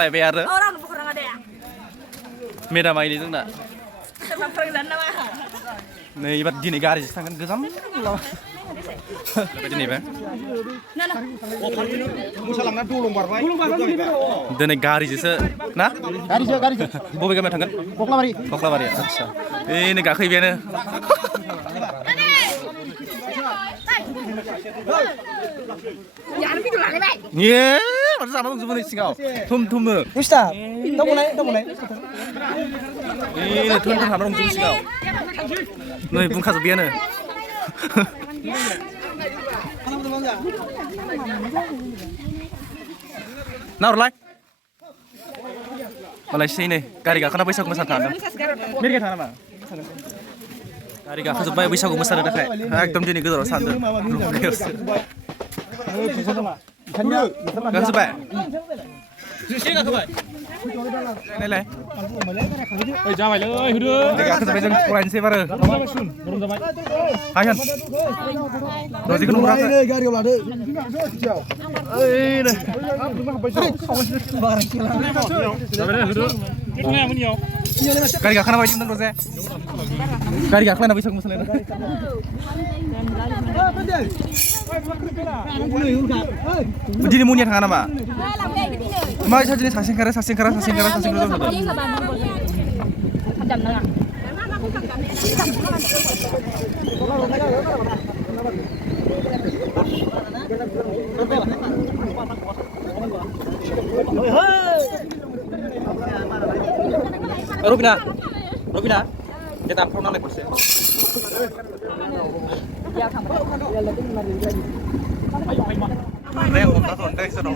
सोलायबाय आरो मेदामा इदि जोंना नै एबार दिनै गारिजों थांगोन गोजान दिनैबा दिनै गारिजोंसो ना गारिजों बबे गामियाव थांगोन कक्लाबारि आदसा नै गाखोहैबायानो ये माथो जाना दंजोबो नै सिङाव थुम थुमनो बुस्ता दावबोनाय थुम थुम हाना दंजोबो सिङाव नै बुंखाजोब्बायानो नाहरलाय मालायसै नै गारि गाखोना बैसागु मोसानो थांदों मेरिका थाङा नामा गारि गाखोजोब्बाय बैसागु मोसानो थाखाय एकदम दिनै गोजानाव सानदों गाखोजोब्बाय नायलाय जाबायलै होदो गाखोजोब्बाय जों फरायनोसै बारो हायन दजिखौ नुहराखै गारियाव लादो गारि गाखोना बायदि मोनदों दजे गारि गाखोना बैसागु मोसानाय दिनै मुनिया थाङा नामा मा दिनै सासे ओंखारो Robina, kita ambil nang lekor sih. Yang kita sontai sedang.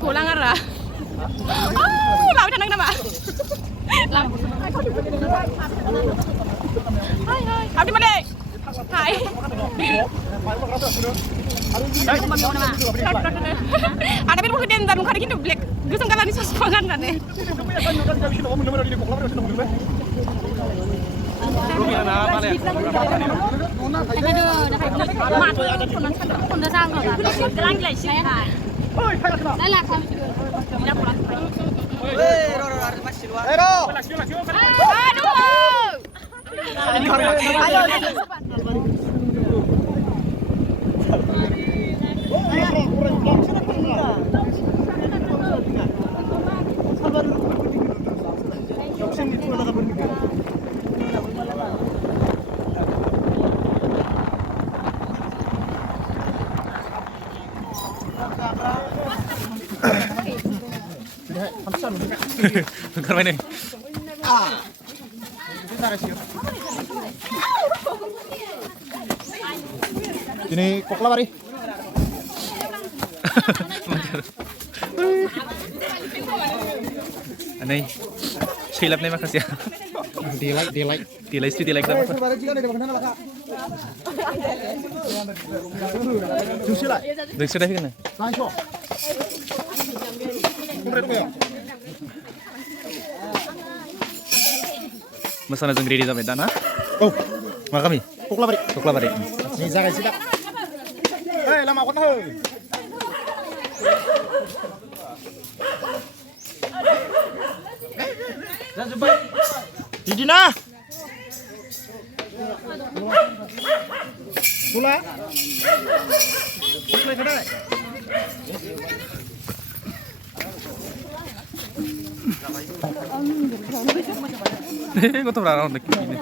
Pulang arah. Oh, lawan nang nama. Lawan. Hai. Abdi mana? Hai. Ada bir buku dentar muka gitu black. Gue sangka lagi sospangan kan deh. Oke. Ini Koklabari. Aneh, silapnya makasih ya. Delay dapat. Sudah kan? Masana jeng ready sampai dana. Oh, mana kami? Koklabari. Ini jaga sidak. Lama aku tahu. Jangan coba. Didina. Pula. Pula kada. Gue tuh berarang dek ini.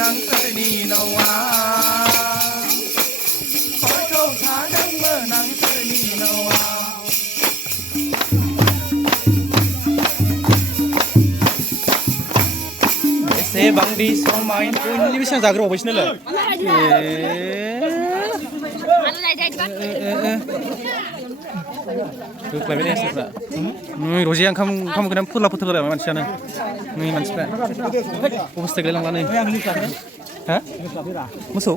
सोरनि नवा हरखौ थादोंमोन आं सोरनि नवा बेसेबांदि समाय बयनिबो बेसेबां जाग्रोबावबायसो नालाय होख्लायबाय दे मानसिफ्रा नै रजे ओंखाम उखैनानै फोरला फोथारलायबाय मानसियानो नै मानसिफ्रा अबस्था गैलायलांला नै हा मोसौ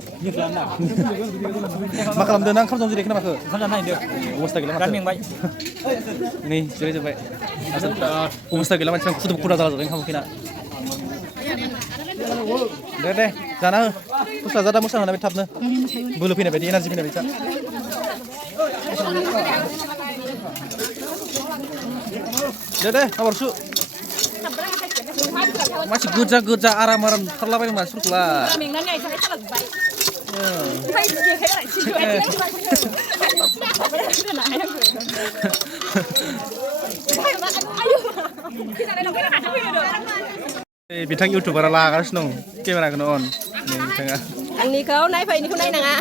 मा खालामदों नों ओंखाम जानो जिरायखो ना माखो ओंखाम जानो नागिरदों अबस्था गैला माथो नै जिरायजोब्बाय अबस्था गैला मानसिफ्रा खुदुब खुदा जालाजोब्बाय ओंखाम उखैना दे जाना हो फुस्ला जादा मोसानो हानाय थाबनो बोलो फैनाय बायदि एनार्जि फैनाय बायदि दे आबारसु मानसि गोजा आराम खारलाबायदों मानसिफोरखौलाय बिथां इउटुबारा लागासिनो दं केमेराखौनो अन नै बिथाङा आंनिखौ नायफैनिखौ नायनाङा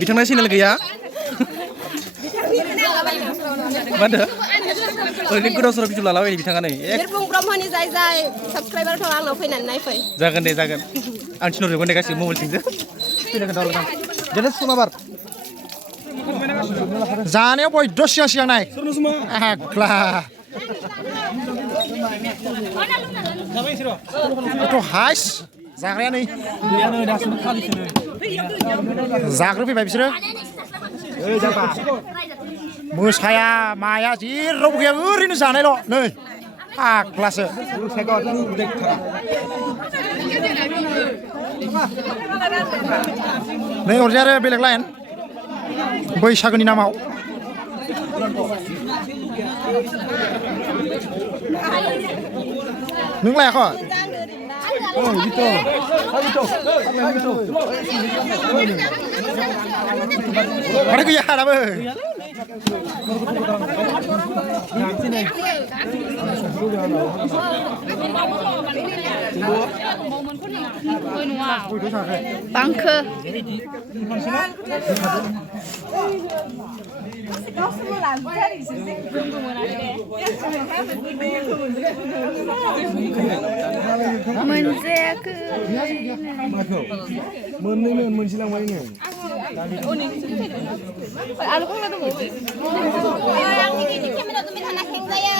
बिथांना चेनेल गैया मा होनदों ओरैनो गोदाव सोराव भिडिअ लालाबायो बिथाङा नै बिरफुं ब्रह्मनि जाय साबसक्राइबार दं आंनाव फैनानै नायफै जागोन दे जागोन आं थिनहरजोबगोन दे गासिबो मबाइलथिंजो फैनो खोन्थाहरगोन आं दे सुमाबार जानायाव बयद' सिगां नाय आग्ला हाइस जाग्राया नै जाग्रोफैबाय बिसोरो मोसाया माया जेरावबो गैया ओरैनो जानायल' नै फाग्लासो नै हरजाया आरो बेलेग लाइन बैसागोनि नामाव नों लायाखै माथो गैया दाबो बांखो मोनजायाखै मोननैमोन मोनसे लांबायनो आलु खांना दङ आंनि केमेरा दोनबाय थाना हें जायो